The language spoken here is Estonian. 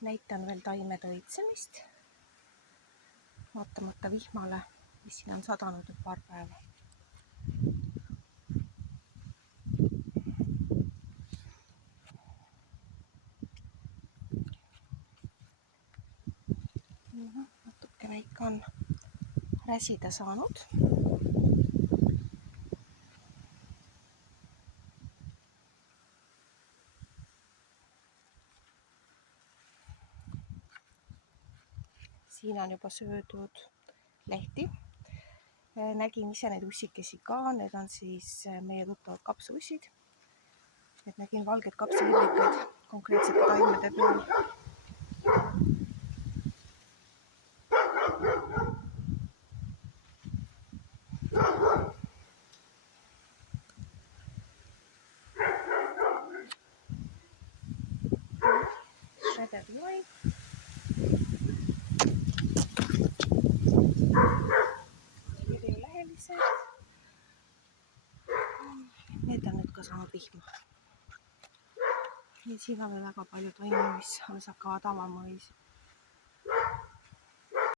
näitan veel taimede õitsemist, vaatamata vihmale, mis siin on sadanud nüüd paar päeva. Natukene ikka on räsida saanud. Siin on juba söödud lehti. Nägin ise neid ussikesi ka, need on siis meie tuttavad kapsaussid. Et nägin valged kapsahillikaid konkreetsete taimede peal. Shredded lime. Kirjulehelised. Need on nüüd ka saanud vihma. Ja siin on veel väga palju taimi, mis alles hakkavad avama või